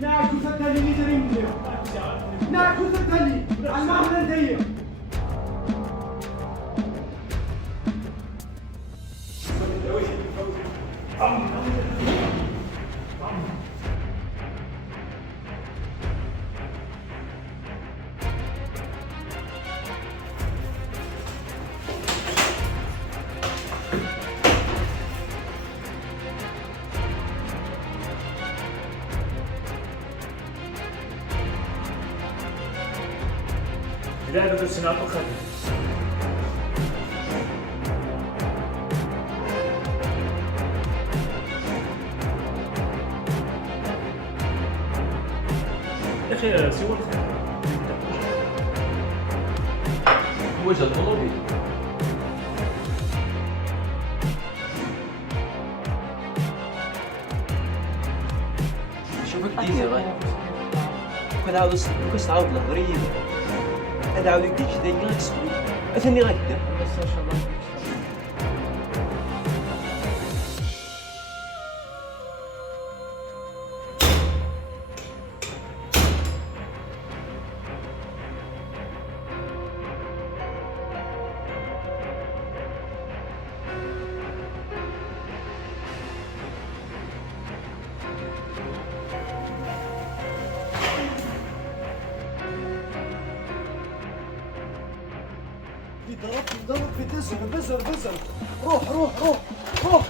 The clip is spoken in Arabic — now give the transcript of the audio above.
ناكو فتالي اللي جري مني ناكو فتالي على المعمل دي لا بس نعطوك خدمة. يا أخي سوى الخير. وجه طلبي. شوفك ديني غاية. كنت عاوز كنت عاوز غريبة. هذا عاود يديك شي دايما تسكري. أثني غادي. ضرب بتزر بزر بزر روح روح روح روح